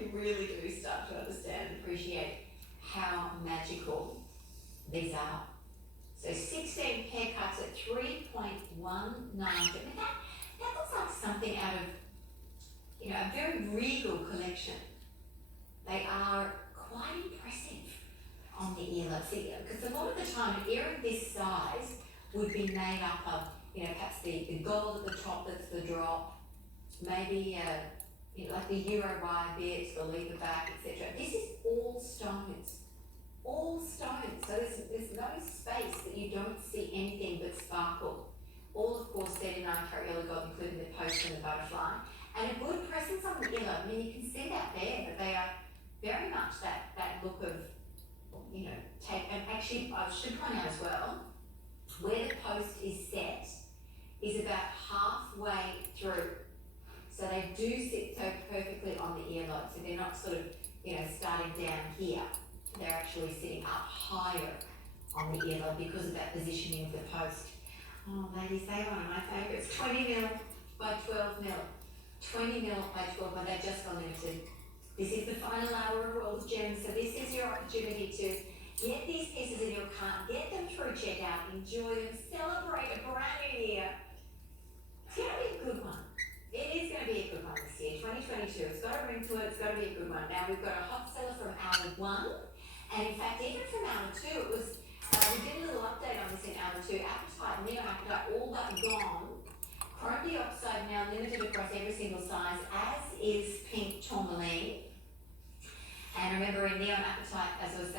you really do start to understand and appreciate how magical these are. So 16 haircuts at 3.19. That looks like something out of, a very regal collection. They are quite impressive on the earlobe. See, because a lot of the time an ear of this size would be made up of, perhaps the gold at the top that's the drop, maybe like the Euro wire bits, the lever back, etc. This is all stones. All stones. So there's no space that you don't see anything but sparkle. All, of course, 39 carat yellow gold, including the post and the butterfly. And a good presence on the earlobe. I mean, you can see that there, that they are very much that look of, tape. And actually, I should point out as well, where the post is set is about halfway through. So they do sit so perfectly on the earlobe. So they're not sort of, starting down here. They're actually sitting up higher on the earlobe because of that positioning of the post. Oh, ladies, they're one of my favourites. 20 mil by 12 mil. 20 mil by 12 mil. They've just gone limited. This is the final hour of World of Gems. So this is your opportunity to get these pieces in your cart, get them through checkout, enjoy them, celebrate a brand new year. It's going to be a good one. It is going to be a good one this year, 2022. It's got a ring to it, it's got to be a good one. Now, we've got a hot seller from hour 1, and in fact, even from hour 2, it was, we did a little update on this in hour 2. Apatite, neo apatite, all but gone. Chrome dioxide now limited across every single size, as is pink tourmaline. And remember, in neon apatite, as I was saying,